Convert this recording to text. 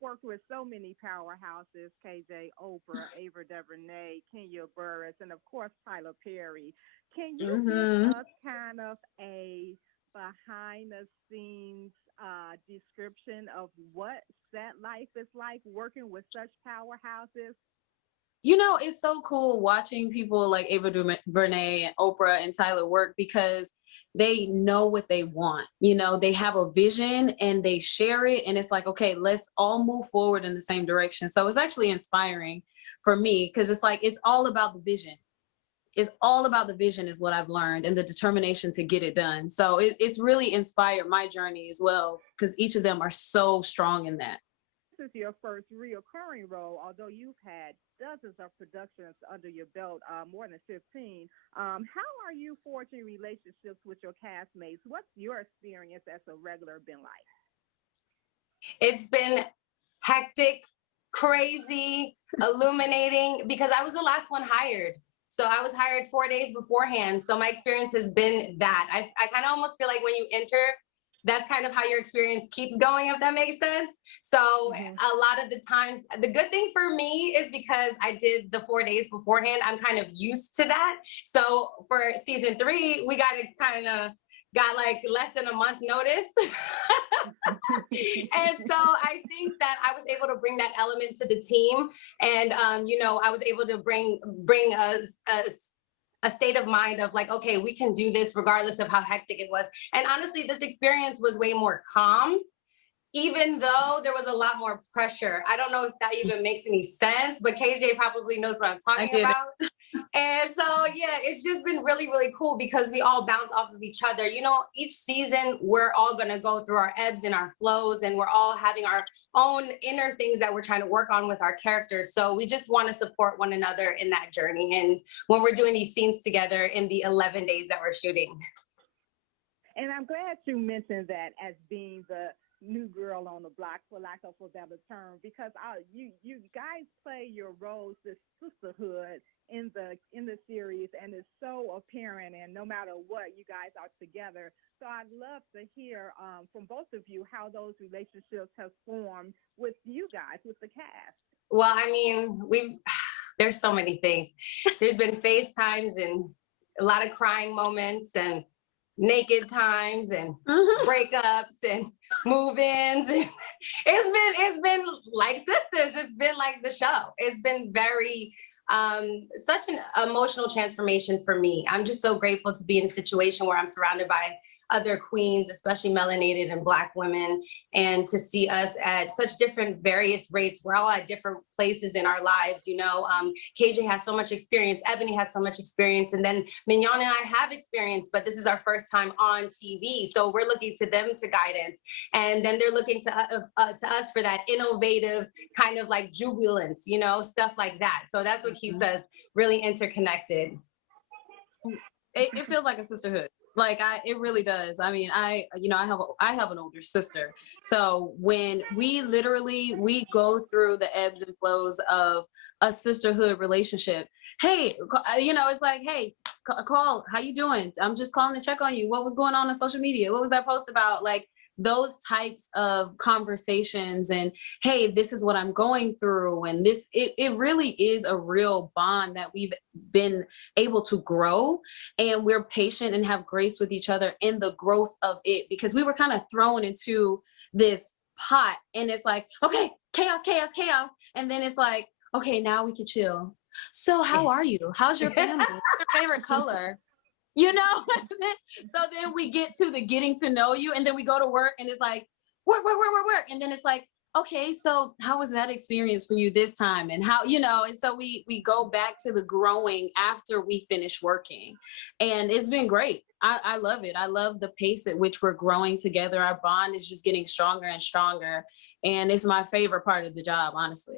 worked with so many powerhouses: KJ, Oprah, Ava DuVernay, Kenya Burris, and of course Tyler Perry. Can you give Mm-hmm. us kind of a behind the scenes description of what set life is like working with such powerhouses? It's so cool watching people like Ava DuVernay and Oprah and Tyler work because they know what they want. They have a vision and they share it. And it's like, okay, let's all move forward in the same direction. So it's actually inspiring for me because it's like, it's all about the vision. It's all about the vision is what I've learned and the determination to get it done. So it's really inspired my journey as well because each of them are so strong in that. This is your first reoccurring role, although you've had dozens of productions under your belt, more than 15. How are you forging relationships with your castmates? What's your experience as a regular been like? It's been hectic, crazy, illuminating because I was the last one hired. So I was hired 4 days beforehand. So my experience has been that. I kind of almost feel like when you enter, that's kind of how your experience keeps going, if that makes sense. So a lot of the times, the good thing for me is because I did the 4 days beforehand, I'm kind of used to that. So for season 3, we got like less than a month notice. And so I think that I was able to bring that element to the team. And, I was able to bring a state of mind of like, okay, we can do this regardless of how hectic it was. And honestly, this experience was way more calm, even though there was a lot more pressure. I don't know if that even makes any sense, but KJ probably knows what I'm talking about. And so, yeah, it's just been really, really cool because we all bounce off of each other. Each season, we're all going to go through our ebbs and our flows, and we're all having our own inner things that we're trying to work on with our characters. So we just want to support one another in that journey. And when we're doing these scenes together in the 11 days that we're shooting. And I'm glad you mentioned that as being the new girl on the block, for lack of a better term, because you guys play your roles, this sisterhood in the series, and it's so apparent. And no matter what, you guys are together. So I'd love to hear from both of you how those relationships have formed with you guys, with the cast. Well, I mean, there's so many things. There's been FaceTimes and a lot of crying moments and naked times and breakups and move-ins. It's been like Sistas. It's been like the show. It's been very such an emotional transformation for me. I'm just so grateful to be in a situation where I'm surrounded by other queens, especially melanated and Black women, and to see us at such different various rates. We're all at different places in our lives. KJ has so much experience, Ebony has so much experience, and then Mignon and I have experience, but this is our first time on TV. So we're looking to them to guidance. And then they're looking to us for that innovative kind of like jubilance, stuff like that. So that's what keeps us really interconnected. It feels like a sisterhood. It really does. I mean, I have an older sister. So when we go through the ebbs and flows of a sisterhood relationship. Hey, it's like, hey, call, how you doing? I'm just calling to check on you. What was going on social media? What was that post about? Like those types of conversations and, hey, this is what I'm going through. And it really is a real bond that we've been able to grow, and we're patient and have grace with each other in the growth of it, because we were kind of thrown into this pot and it's like, okay, chaos. And then it's like, okay, now we can chill. So how are you? How's your family? What's your favorite color? So then we get to the getting to know you, and then we go to work and it's like, work. And then it's like, okay, so how was that experience for you this time? And how, and so we go back to the growing after we finish working. And it's been great. I love it. I love the pace at which we're growing together. Our bond is just getting stronger and stronger. And it's my favorite part of the job, honestly.